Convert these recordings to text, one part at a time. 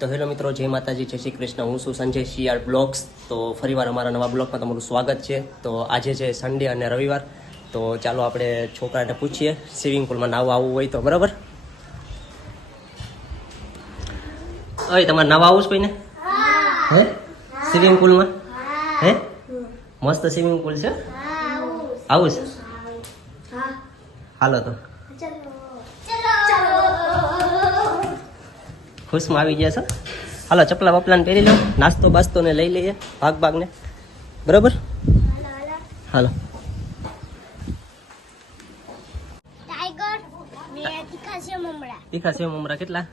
તો હેલો મિત્રો, જય માતાજી, જય શ્રી કૃષ્ણ. હું છું સંજય શિયાળ બ્લોગ્સ. તો ફરીવાર અમારા નવા બ્લોગમાં તમારું સ્વાગત છે. તો આજે છે સન્ડે અને રવિવાર. તો ચાલો આપણે છોકરાને પૂછીએ સ્વિમિંગ પુલમાં નાહવા આવવું હોય તો. બરાબર? અય તમારે નાહવા આવવું છે કોઈને? હે? સ્વિમિંગ પુલમાં? હે? મસ્ત સ્વિમિંગ પુલ છે. આવું છે? હાલો તો ખુશમાં આવી ગયા છો. હાલો ચપલા બપલાને પહેરી લો, નાસ્તો બાસ્તો ને લઈ લઈએ ભાગ ને. બરાબર? હાલો. ટાઈગર ને તીખા સેવ મમરા કેટલા?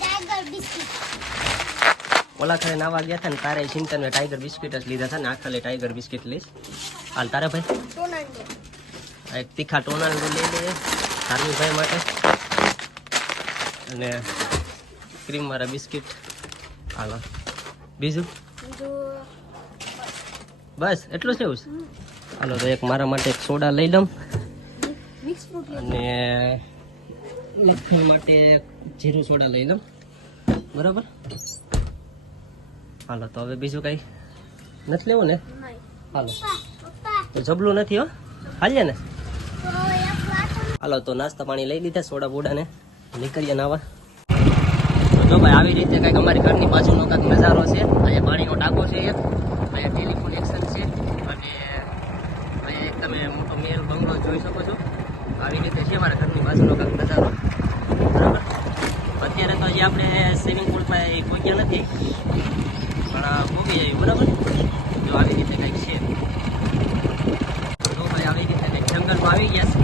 Tiger biscuit. ઓલા ખરે નાવા ગયા હતા ને તારે ચિંતન ને ટાઈગર બિસ્કિટ જ લીધા હતા ને આખા ટાઈગર બિસ્કિટ લઈશ. હાલ તારે ભાઈ એક તીખા ટોનાલ્ડો લઈ લઈએ ધાર્મિક ભાઈ માટે, અને ક્રીમ વાળા બિસ્કિટ. હાલો બીજું બસ એટલું જ લેવું છે? હાલો તો એક મારા માટે એક સોડા લઈ લઉં, અને લખવા માટે જીરું સોડા લઈ લઉં. બરાબર? હાલો તો હવે બીજું કઈ નથી લેવું ને? હાલો તો જબલું નથી હો, હાલીએ ને. હાલો તો નાસ્તા પાણી લઈ લીધા, સોડા બોડા ને નીકળીએ નાવા. જો ભાઈ આવી રીતે કંઈક અમારી ઘરની બાજુનો કંઈક નજારો છે. અહીંયા પાણીનો ટાંકો છે, એક અહીંયા ટેલિફોન એક્શન છે, અને અહીંયા એક તમે મોટો મેલ બંગલો જોઈ શકો છો. આવી રીતે છે અમારા ઘરની બાજુનો કંઈક નજારો. બરાબર? અત્યારે તો હજી આપણે સ્વિમિંગ પુલમાં પહોંચ્યા નથી, પણ મૂકી જઈએ. બરાબર? જો આવી રીતે કંઈક છે. તો ભાઈ આવી રીતે કંઈક જંગલમાં આવી ગયા છે,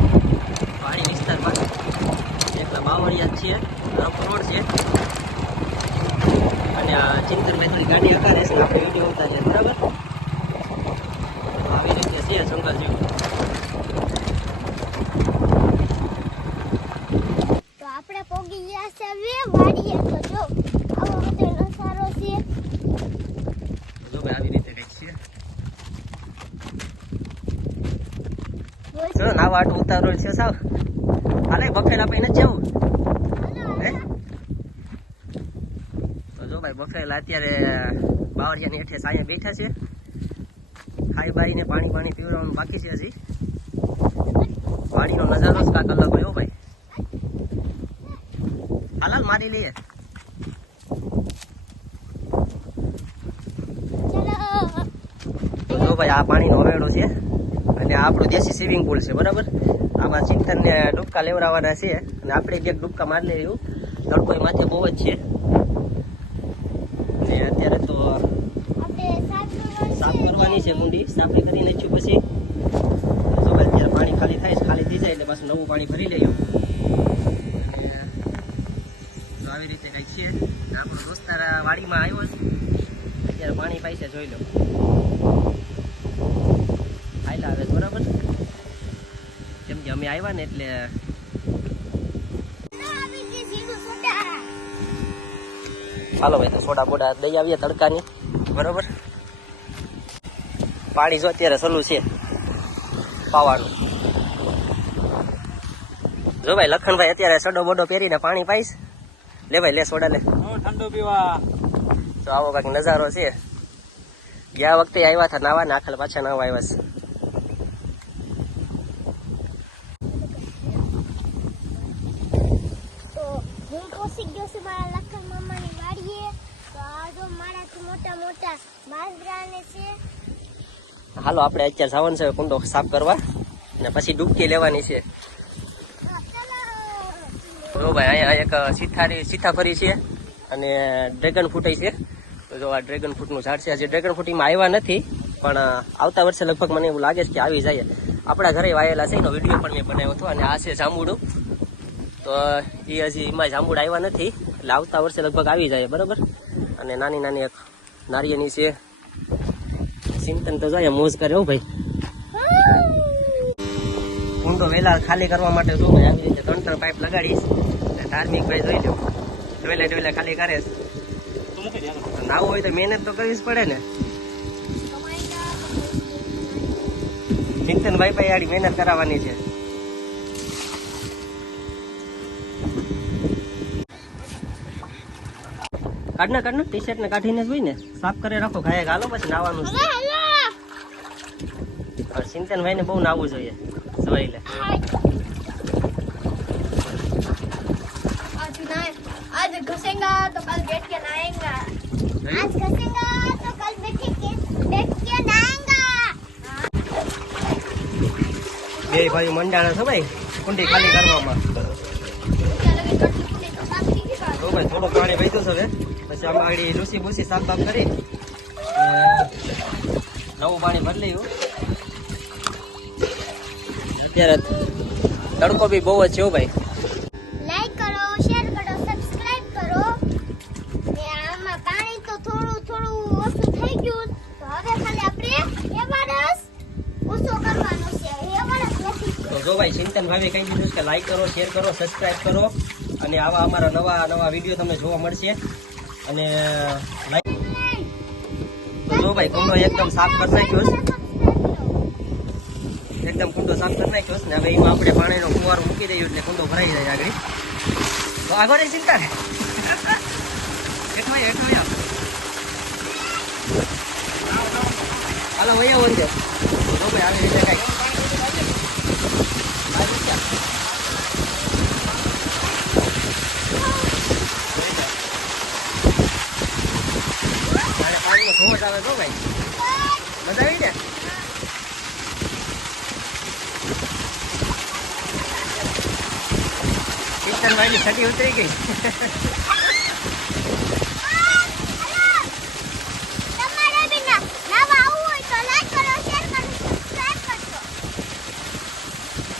પહાડી વિસ્તારમાં. એકલા બાવળિયા છે, રોડ છે, અને આ ચિંતનભાઈ થોડી ગાડી હકારે છે, આપણે વિડીયો ઉતારીએ. બરાબર? આવી રીતે છે જંગલ જેવું. તો આપણે પોગી ગયા છે હવે વાડીએ. તો જો આવો બધો નજારો છે. જો ભાઈ આવી રીતે કંઈક છે. ચલો નાવા આટો ઉતારો છે સાવ. હાલે બફેલા પૈને જ જવું. હે? તો જો ભાઈ બફેલા અત્યારે બાવળિયાની હેઠે સાયા બેઠા છે. ખાઈ બાઈને પાણી પીવડાવવાનું બાકી છે હજી. પાણીનો નજારો જ કાંક અલગ હોય ભાઈ. હાલ મારી લઈએ. તો જો ભાઈ આ પાણીનો હવેડો છે, અને આ આપણું દેશી સ્વિમિંગ પુલ છે. બરાબર? આમાં ચિંતનને ડૂબકા લેવડાવવાના છે, અને આપણે એક ડૂબકા મારી લેવું. તડકો માથે બહુ જ છે, અને અત્યારે તો આપણે સાફ કરવાની છે કુંડી. સાફી કરી નાખ્યું પછી જો ભાઈ અત્યારે પાણી ખાલી થાય, ખાલી થઈ જાય એટલે પાછું નવું પાણી ભરી લઈએ. તો આવી રીતે કંઈક છે. આપણો દોસ્તાર વાડીમાં આવ્યો છે, અત્યારે પાણી પાઈ છે, જોઈ લો. આયલા આવે. બરાબર? કેમ કે અમે આવ્યા ને એટલે હાલો ભાઈ તો સોડા બોડા દઈ આવીએ તડકાની. બરોબર? પાણી જો અત્યારે સલું છે પાવાનું. જો ભાઈ લખનભાઈ અત્યારે સડો બોડો પહેરીને પાણી પાઈશ. લે ભાઈ લે સોડા લે, ઠંડો પીવા. તો આવો કાંઈક નજારો છે. ગયા વખતે આવ્યા હતા નાવા ને આખા પાછા નાવા આવ્યા છે. પહોંચી ગયો છે મારા લખન મામાની વાડીએ. તો આ જો મારાથી મોટા મોટા બાજરાને છે. હાલો આપણે અત્યારે જવાનું છે કુંડો સાફ કરવા, અને પછી ડૂબકી લેવાની છે. જો ભાઈ અહીંયા એક સીતાફળી છે, અને ડ્રેગન ફ્રૂટ છે. તો જો આ ડ્રેગન ફ્રૂટનું ઝાડ છે. હજી ડ્રેગન ફ્રૂટમાં આવ્યા નથી, પણ આવતા વર્ષે લગભગ મને એવું લાગે છે કે આવી જાય. આપણા ઘરે વાયેલા છે, એનો વિડીયો પણ મેં બનાવ્યો હતો. અને આ છે જાંબુડું. તો એ હજી એમાં જાંબુડા આવ્યા નથી, એટલે આવતા વર્ષે લગભગ આવી જાય. બરાબર? અને નાની નાની એક નારિયેની છે. ચિંતન તો જાય મોજ કરે હો ભાઈ. કુંડો વેલા ખાલી કરવા માટે જો ભાઈ આવી રીતે 3 પાઇપ લગાડીશ. ધાર્મિક ભાઈ જોઈ લો, ડોલે ખાલી કરે. નાવું હોય તો મહેનત તો કરવી જ પડે ને. ચિંતનભાઈ ભાઈ આડી મહેનત કરાવવાની છે. કાઢને ટી શર્ટ ને કાઢીને જ હોય ને સાફ કરી રાખો ખાય હાલો પછી નાવાનું છે પણ ચિંતનભાઈ ને બહુ નાવું જોઈએ સવાઈ લે आज घसेंगा तो कल बैठ के नहाएगा आज घसेंगा तो कल बैठ के नहाएगा બે ભાઈ મંડાણા છે ભાઈ કુંડી ખાલી કરવામાં તો ભાઈ થોડું પાણી વહીતું છે હવે પછી આમાં આગળ લૂસી બૂસી સાફ બાફ કરી નવું પાણી ભરી લઈએ અત્યારે તડકો બી બહુ જ છે હો ભાઈ લાઈક કરો શેર કરો સબસ્ક્રાઇબ કરો ને આમાં પાણી તો થોડું ઓછું થઈ ગયું તો હવે ખાલી આપણે એ વરસ ઓછો કરવાનો છે એ વરસ નથી તો જો ભાઈ ચિંતન ભાઈ કહી દીધું કે લાઈક કરો શેર કરો સબસ્ક્રાઇબ કરો અને આવા અમારા નવા વિડીયો તમને જોવા મળશે અને તો જો ભાઈ કુંડો એકદમ સાફ કરી નાખ્યો છે એકદમ કુંડો સાફ કરી નાખ્યો છે ને હવે એમાં આપણે પાણીનો ફુવારો મૂકી દઈએ એટલે કુંડો ભરાઈ જાય આગળ તો આગળ નહીં ચિંતા ને હેઠો હાલો વયો વંજો જો ભાઈ આવી રીતે કઈ પાણીનો ધોધ આવે તો ભાઈ મજા આવી ને કિશન ભાઈ ની છટી ઉતરી ગઈ